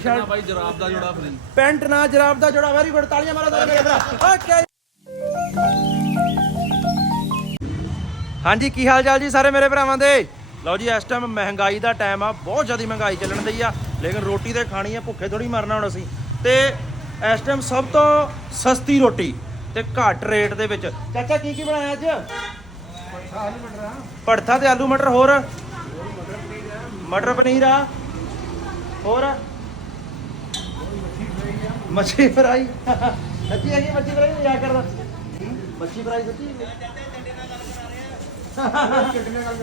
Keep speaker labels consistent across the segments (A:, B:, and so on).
A: T shirt
B: ਬਾਈ ਜਰਾਬ ਦਾ ਜੋੜਾ free
A: pant ਨਾ ਜਰਾਬ ਦਾ ਜੋੜਾ। ਵੈਰੀ ਗੁੱਡ ਤਾਲੀਆਂ ਮਾਰੋ ਦੋਵੇਂ ਮੇਰੇ ਭਰਾ। ਓਕੇ ਹਾਂਜੀ ਕੀ ਹਾਲ ਚਾਲ ਜੀ ਸਾਰੇ ਮੇਰੇ ਭਰਾਵਾਂ ਦੇ? ਲਓ ਜੀ ਇਸ ਟਾਈਮ ਮਹਿੰਗਾਈ ਦਾ ਟਾਈਮ ਆ। ਬਹੁਤ ਜ਼ਿਆਦਾ ਮਹਿੰਗਾਈ ਚੱਲਣ ਦਈ ਆ। ਲੇਕਿਨ ਰੋਟੀ ਤੇ ਖਾਣੀ ਆ ਭੁੱਖੇ ਥੋੜੀ ਮਰਨਾ ਹੁਣ ਅਸੀਂ। ਤੇ ਇਸ ਟਾਈਮ ਸਭ ਤੋਂ ਸਸਤੀ ਰੋਟੀ ਤੇ ਘੱਟ ਰੇਟ ਦੇ ਵਿੱਚ। ਚਾਚਾ ਕੀ ਕੀ ਬਣਾਇਆ ਅੱਜ? ਪੜਥਾ ਤੇ ਆਲੂ ਮਟਰ ਹੋਰ? ਮਟਰ ਪਨੀਰ ਆ। ਹੋਰ? ਮੱਛੀ ਫਰਾਈ। ਸੱਚੀ ਹੈਗੀ ਮੱਛੀ ਫਰਾਈ ਮਜ਼ਾਕ ਕਰਦਾ। ਮੱਛੀ ਫਰਾਈ ਸੱਚੀ?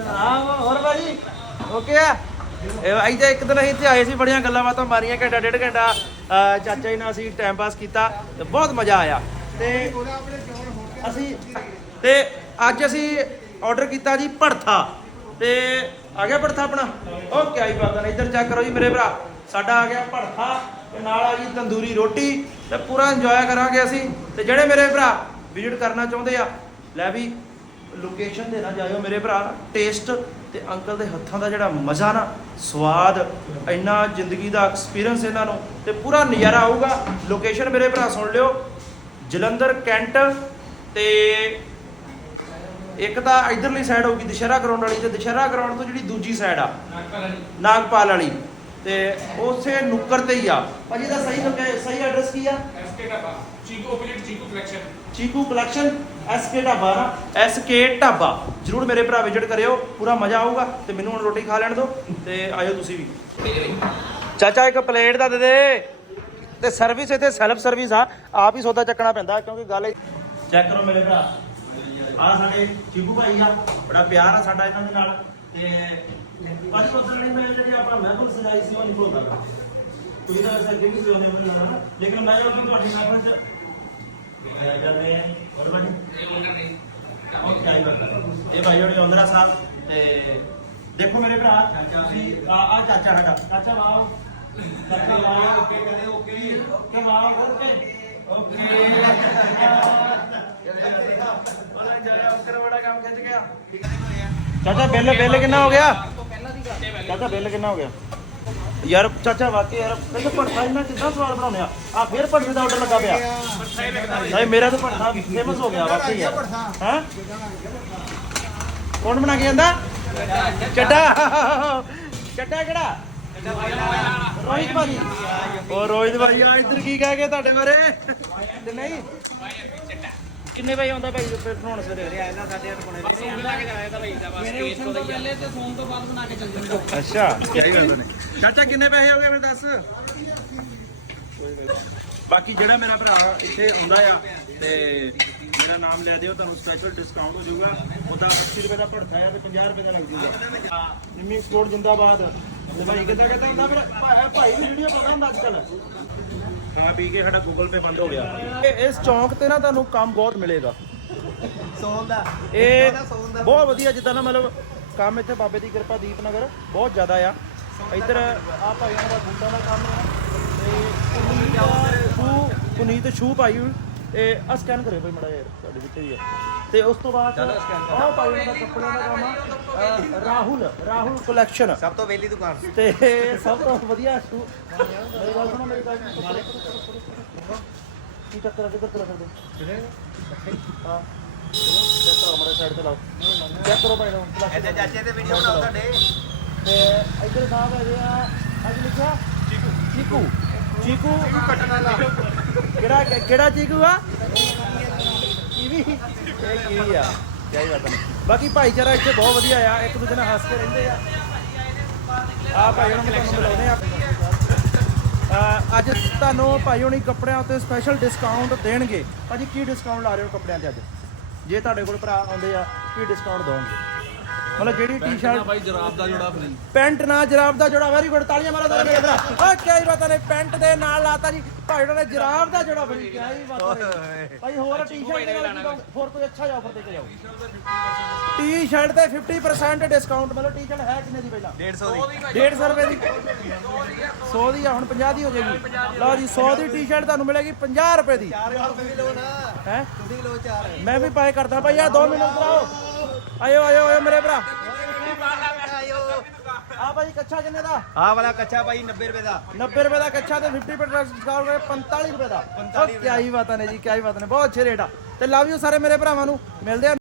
A: ਹਾਂ ਹੋਰ ਭਾਜੀ? ਓਕੇ ਆ। ਇਹ ਆਈ ਤੇ ਇੱਕ ਦਿਨ ਅਸੀਂ ਇੱਥੇ ਆਏ ਸੀ, ਬੜੀਆਂ ਗੱਲਾਂ ਬਾਤਾਂ ਮਾਰੀਆਂ, ਘੰਟਾ, ਡੇਢ ਘੰਟਾ ਚਾਚਾ ਜੀ ਨਾਲ ਅਸੀਂ ਟਾਈਮ ਪਾਸ ਕੀਤਾ, ਤੇ ਬਹੁਤ ਮਜ਼ਾ ਆਇਆ। ਤੇ ਅਸੀਂ, ਤੇ ਅੱਜ ਅਸੀਂ ਆਰਡਰ ਕੀਤਾ ਜੀ ਭੜਥਾ। ਤੇ ਆ ਗਿਆ ਭੜਥਾ ਆਪਣਾ? ਓਕੇ ਆਈ ਬਾਤ ਇੱਧਰ ਚੈੱਕ ਕਰੋ ਜੀ ਮੇਰੇ ਭਰਾ। ਸਾਡਾ ਆ ਗਿਆ ਭੜਥਾ। ਤੇ ਨਾਲ ਆ ਗਈ ਤੰਦੂਰੀ ਰੋਟੀ ਤੇ ਪੂਰਾ ਇੰਜੋਏ ਕਰਾਂਗੇ ਅਸੀਂ। ਤੇ ਜਿਹੜੇ ਮੇਰੇ ਭਰਾ ਵਿਜ਼ਿਟ ਕਰਨਾ ਚਾਹੁੰਦੇ ਆ ਲੈ ਵੀ ਲੋਕੇਸ਼ਨ ਤੇ ਨਾ ਜਾਇਓ ਮੇਰੇ ਭਰਾ ਟੇਸਟ ਤੇ ਅੰਕਲ ਦੇ ਹੱਥਾਂ ਦਾ ਜਿਹੜਾ ਮਜ਼ਾ ਨਾ ਸਵਾਦ ਇੰਨਾ ਜ਼ਿੰਦਗੀ ਦਾ ਐਕਸਪੀਰੀਅੰਸ ਇਹਨਾਂ ਨੂੰ ਤੇ ਪੂਰਾ ਨਜ਼ਾਰਾ ਆਊਗਾ। ਲੋਕੇਸ਼ਨ ਮੇਰੇ ਭਰਾ ਸੁਣ ਲਿਓ ਜਲੰਧਰ ਕੈਂਟ ਤੇ ਇੱਕ ਤਾਂ ਇਧਰਲੀ ਸਾਈਡ ਹੋਊਗੀ ਦੁਸ਼ਹਿਰਾ ਗਰਾਊਂਡ ਵਾਲੀ ਤੇ ਦੁਸ਼ਹਿਰਾ ਗਰਾਊਂਡ ਤੋਂ ਜਿਹੜੀ ਦੂਜੀ ਸਾਈਡ ਆ ਨਾਗਪਾਲ ਵਾਲੀ। ਤੇ ਉਸੇ ਨੁੱਕਰ ਤੇ ਹੀ ਆ। ਭਾਜੀ ਦਾ ਸਹੀ ਲੋਕੇ ਸਹੀ ਐਡਰੈਸ ਕੀ ਆ?
C: SK Dhaba Chiku opposite Chiku collection
A: Chiku collection SK Dhaba ਨਾ ਐਸਕੇ ਢਾਬਾ। ਜਰੂਰ ਮੇਰੇ ਭਰਾ ਵਿਜ਼ਿਟ ਕਰਿਓ ਪੂਰਾ ਮਜ਼ਾ ਆਊਗਾ ਤੇ ਮੈਨੂੰ ਹੁਣ ਰੋਟੀ ਖਾ ਲੈਣ ਦਿਓ ਤੇ ਆਇਓ ਤੁਸੀਂ ਵੀ। ਚਾਚਾ ਇੱਕ ਪਲੇਟ ਦਾ ਦੇ ਦੇ। ਤੇ ਸਰਵਿਸ ਇੱਥੇ ਸੈਲਫ ਸਰਵਿਸ ਆ ਆਪ ਹੀ ਸੌਦਾ ਚੱਕਣਾ ਪੈਂਦਾ ਕਿਉਂਕਿ ਗੱਲ ਚੈੱਕ ਕਰੋ ਮੇਰੇ ਭਰਾ। ਆ ਸਾਡੇ ਚੀਕੂ ਭਾਈ ਆ ਬੜਾ ਪਿਆਰ ਆ ਸਾਡਾ ਇਹਨਾਂ ਦੇ ਨਾਲ। ਤੇ ਤੋਂ ਜਿਹੜੀ ਮੈਂ ਜਿਹੜੀ ਆਪਾਂ ਮਹਿਫਲ ਸਜਾਈ ਸੀ ਉਹ ਨਹੀਂ ਭੁੱਲਦਾ ਗਾ। ਤੁਸੀਂ ਤਾਂ ਸਰ ਕਿੰਨੀ ਸੀ ਉਹਨੇ ਮੈਨੂੰ ਲੱਗਦਾ ਨਾ ਲੇਕਿਨ ਮੈਂ ਜੋ ਕਿ ਤੁਹਾਡੀ ਮਹਿਫਲ ਚ ਜਾਂਦੇ ਆ ਹੋਰ ਭਾਜੀ
C: ਇਹ ਮੰਗਣ ਨਹੀਂ
A: ਓਕੇ ਆਈ ਬਾਤ ਇਹ ਭਾਈ ਜਿਹੜੇ ਔਂਦਰਾ ਸਾਹਿਬ ਤੇ ਦੇਖੋ ਮੇਰੇ ਭਰਾ ਤੁਸੀਂ ਆ ਆ ਚਾਚਾ ਸਾਡਾ ਚਾਚਾ ਲਾਓ ਚਾਚਾ ਲਾਓ ਓਕੇ ਕਹਦੇ ਓਕੇ ਓਕੇ ਲਾਓ ਓਕੇ ਓਕੇ ਉਹਨਾਂ ਜਾਇਆ ਓਕੇ ਬੜਾ ਕੰਮ ਖਿੱਚ ਗਿਆ ਚਾਚਾ, ਬਿੱਲ ਬਿੱਲ ਕਿੰਨਾ ਹੋ ਗਿਆ? ਚਾਚਾ, ਬਿੱਲ ਕਿੰਨਾ ਹੋ ਗਿਆ? ਯਾਰ, ਚਾਚਾ, ਵਾਕਈ ਯਾਰ, ਕਹਿੰਦੇ ਭੜਥਾ ਇਹਨਾਂ ਕਿੱਦਾਂ ਸਵਾਦ ਬਣਾਉਂਦੇ ਆ? ਆ ਫੇਰ ਭੜਥੇ ਦਾ ਆਰਡਰ ਲੱਗਾ ਪਿਆ। ਨਹੀਂ ਮੇਰਾ ਤਾਂ ਭੜਥਾ ਫੇਮਸ ਹੋ ਗਿਆ, ਵਾਕਈ ਯਾਰ। ਹਾਂ? ਕੌਣ ਬਣਾ ਕੇ ਜਾਂਦਾ? ਚੱਡਾ। ਚੱਡਾ ਕਿਹੜਾ? ਰੋਹਿਤ ਭਾਜੀ। ਉਹ ਰੋਹਿਤ ਭਾਜੀ, ਆ ਇੱਧਰ ਕੀ ਕਹਿ ਗਏ ਤੁਹਾਡੇ ਬਾਰੇ? ਤੇ ਨਹੀਂ? ਕਿੰਨੇ ਵਜੇ ਆਉਂਦਾ ਭਾਈ ਫਿਰ ਬਣਾਉਣ ਸਵੇਰੇ? ਆਇਆ ਸਾਡੇ
C: ਮੇਰੇ ਉੱਠਣ ਤੋਂ ਪਹਿਲੇ ਤੇ ਸੌਣ ਤੋਂ ਬਾਅਦ ਬਣਾ ਕੇ ਚੱਲ ਜਾਂਦੇ
A: ਅੱਛਾ। ਕੀ ਕਰਦੇ ਨੇ ਚਾਚਾ ਕਿੰਨੇ ਪੈਸੇ ਹੋ ਗਏ ਮੈਨੂੰ ਦੱਸ? ਬਾਕੀ ਜਿਹੜਾ ਮੇਰਾ ਭਰਾ ਇੱਥੇ ਆਉਂਦਾ ਆ ਤੇ ਮੇਰਾ ਨਾਮ ਲੈ ਦਿਓ ਤੁਹਾਨੂੰ ਸਪੈਸ਼ਲ ਡਿਸਕਾਊਂਟ ਹੋ ਜਾਊਗਾ। ਉਹਦਾ 80 ਰੁਪਏ ਦਾ ਭੜਥਾ ਹੈ ਤੇ 50 ਰੁਪਏ ਦਾ ਲੱਗ ਜਾਊਗਾ। ਨਿੰਮੀ ਸਪੋਰਟ ਜਿੰਦਾਬਾਦ। ਤੇ ਭਾਈ ਕਿੱਦਾਂ ਕਹਿੰਦਾ ਹੁੰਦਾ ਮੇਰਾ? ਭਾਈ- ਭਾਈ ਦੀ ਵੀਡੀਓ ਪਤਾ ਹੁੰਦਾ ਅੱਜ ਕੱਲ ਖਾ ਪੀ ਕੇ ਸਾਡਾ ਗੂਗਲ ਪੇ ਬੰਦ ਹੋ ਗਿਆ। ਇਸ ਚੌਂਕ ਤੇ ਨਾ ਤੁਹਾਨੂੰ ਕੰਮ ਬਹੁਤ ਮਿਲੇਗਾ।
D: ਸੌਣ ਦਾ
A: ਇਹ ਬਹੁਤ ਵਧੀਆ ਜਿੱਦਾਂ ਨਾ ਮਤਲਬ ਕੰਮ ਇੱਥੇ ਬਾਬੇ ਦੀ ਕਿਰਪਾ ਦੀਪਨਗਰ ਬਹੁਤ ਜ਼ਿਆਦਾ ਆ। ਇੱਧਰ ਆ ਭਾਈਆਂ ਦਾ ਬੂਟਾਂ ਦਾ ਕੰਮ ਆ। ਤੇ ਪੁਨੀਤ ਸ਼ੂ ਪੁਨੀਤ ਸ਼ੂ ਭਾਈ ਇਹ ਆ ਸਕੈਨ ਕਰਿਓ ਭਾਈ ਮੜਾ ਯਾਰ ਤੁਹਾਡੇ ਵਿੱਚ ਹੀ ਆ। ਤੇ ਉਸ ਤੋਂ ਬਾਅਦ ਆਹ ਭਾਈਆਂ ਦਾ ਕੱਪੜਿਆਂ ਦਾ ਕੰਮ ਆ। ਅਹ ਰਾਹੁਲ ਰਾਹੁਲ ਕਲੈਕਸ਼ਨ
D: ਸਭ ਤੋਂ ਵੇਲੀ ਦੁਕਾਨ।
A: ਤੇ ਸਭ ਤੋਂ ਵਧੀਆ ਸ਼ੂ ਮੇਰੀ ਗੱਲ ਸੁਣੋ ਮੇਰੀ ਗੱਲ ਕੀ ਚੱਕਰ ਆ ਕਿੱਧਰ ਤੁਰ ਸਕਦੇ ਹਾਂ ਚੈੱਕ ਕਰੋ ਮੜੇ ਸਾਈਡ ਤੇ ਲਾਓ। ਚੈੱਕ ਕਰੋ ਭਾਈ ਨੂੰ
D: ਇੱਥੇ ਚਾਚੇ ਤੇ ਵੀਡੀਓ ਬਣਾਓ ਤੁਹਾਡੇ।
A: ਤੇ ਇੱਧਰ ਸਾਹਿਬ ਹੈਗੇ ਆ ਅੱਜ ਲਿਖਿਆ? ਚੀਕੂ। ਚੀਕੂ। ਚੀਕੂ? ਕਿਹੜਾ ਕਿਹੜਾ ਚੀਕੂ ਆ? ਕੀਵੀ। ਇਹ ਕੀਵੀ ਆ? ਜਾਈ ਬਾਤ ਬਾਕੀ ਭਾਈਚਾਰਾ ਇੱਥੇ ਬਹੁਤ ਵਧੀਆ ਆ। ਇੱਕ ਦੂਜੇ ਨਾਲ ਹੱਸ ਕੇ ਰਹਿੰਦੇ ਆ। ਆ ਭਾਈ ਉਹਨਾਂ ਤੁਹਾਨੂੰ ਮਿਲਾਉਂਦੇ ਆ। ਅੱਜ ਤੁਹਾਨੂੰ ਭਾਈ ਹੁਣੀ ਕੱਪੜਿਆਂ ਉੱਤੇ ਸਪੈਸ਼ਲ ਡਿਸਕਾਊਂਟ ਦੇਣਗੇ। ਭਾਜੀ, ਕੀ ਡਿਸਕਾਊਂਟ ਲਾ ਰਹੇ ਹੋ ਕੱਪੜਿਆਂ ਤੇ ਅੱਜ? ਜੇ ਤੁਹਾਡੇ ਕੋਲ ਭਰਾ ਆਉਂਦੇ ਆ, ਕੀ ਡਿਸਕਾਊਂਟ ਦੋਗੇ ਮਤਲਬ ਜਿਹੜੀ ਟੀ-ਸ਼ਰਟ
B: ਬਾਈ ਜਰਾਬ ਦਾ ਜੋੜਾ ਫਰੀ
A: ਪੈਂਟ ਨਾ ਜਰਾਬ ਦਾ ਜੋੜਾ ਵੈਰੀ ਗੁੱਡ ਤਾਲੀਆਂ ਮਾਰੋ ਦੋਵੇਂ ਮੇਰੇ ਭਰਾ। ਓ ਕਿਆ ਹੀ ਬਾਤਾਂ ਨੇ ਪੈਂਟ ਦੇ ਨਾਲ ਲਾਤਾ ਜੀ। ਭਾਈ ਉਹਨਾਂ ਨੇ ਜਰਾਬ ਦਾ ਜੋੜਾ ਬਣੀ ਕਿਆ ਹੀ ਬਾਤਾਂ ਭਾਈ ਹੋਰ ਟੀ-ਸ਼ਰਟ ਦੇ ਨਾਲ ਕੀ ਕਹੋ? ਹੋਰ ਕੋਈ ਅੱਛਾ ਜਿਹਾ ਆਫਰ ਦੇ ਕੇ ਜਾਓ। ਟੀ-ਸ਼ਰਟ ਤੇ 50% ਡਿਸਕਾਊਂਟ ਮਤਲਬ ਟੀ-ਸ਼ਰਟ ਹੈ ਕਿੰਨੇ ਦੀ ਪਹਿਲਾਂ?
D: 150 ਦੀ।
A: 150 ਰੁਪਏ ਦੀ। 100 ਦੀ ਆ ਹੁਣ 50 ਦੀ ਹੋ ਜਾਏਗੀ। ਲਓ ਜੀ 100 ਦੀ ਟੀ-ਸ਼ਰਟ ਤੁਹਾਨੂੰ ਮਿਲੇਗੀ 50 ਰੁਪਏ ਦੀ।
D: 4 ਤੁਸੀਂ ਲੋ ਨਾ।
A: ਹੈ?
D: ਤੁਸੀਂ ਲੋ 4
A: ਮੈਂ ਵੀ ਪਾਏ ਕਰਦਾ ਭਾਈ ਆ 2 ਮਿੰਟ ਕਰਾਓ ਆਇਓ ਆਇਓ ਆਇਓ ਮੇਰੇ ਭਰਾ। ਆ ਭਾਈ ਕੱਚਾ ਕਿੰਨੇ ਦਾ?
D: ਆਹ ਵਾਲਾ ਕੱਚਾ ਭਾਈ 90 ਰੁਪਏ ਦਾ।
A: 90 ਰੁਪਏ ਦਾ ਕੱਚਾ ਤੇ 50% ਡਿਸਕਾਊਂਟ ਹੋਵੇ 45 ਰੁਪਏ ਦਾ। 45 ਕੀ ਹੀ ਬਾਤਾਂ ਨੇ ਜੀ ਕੀ ਹੀ ਬਾਤਾਂ ਨੇ। ਬਹੁਤ ਅੱਛੇ ਰੇਟ ਆ। ਤੇ ਲਵ ਯੂ ਸਾਰੇ ਮੇਰੇ ਭਰਾਵਾਂ ਨੂੰ। ਮਿਲਦੇ ਆ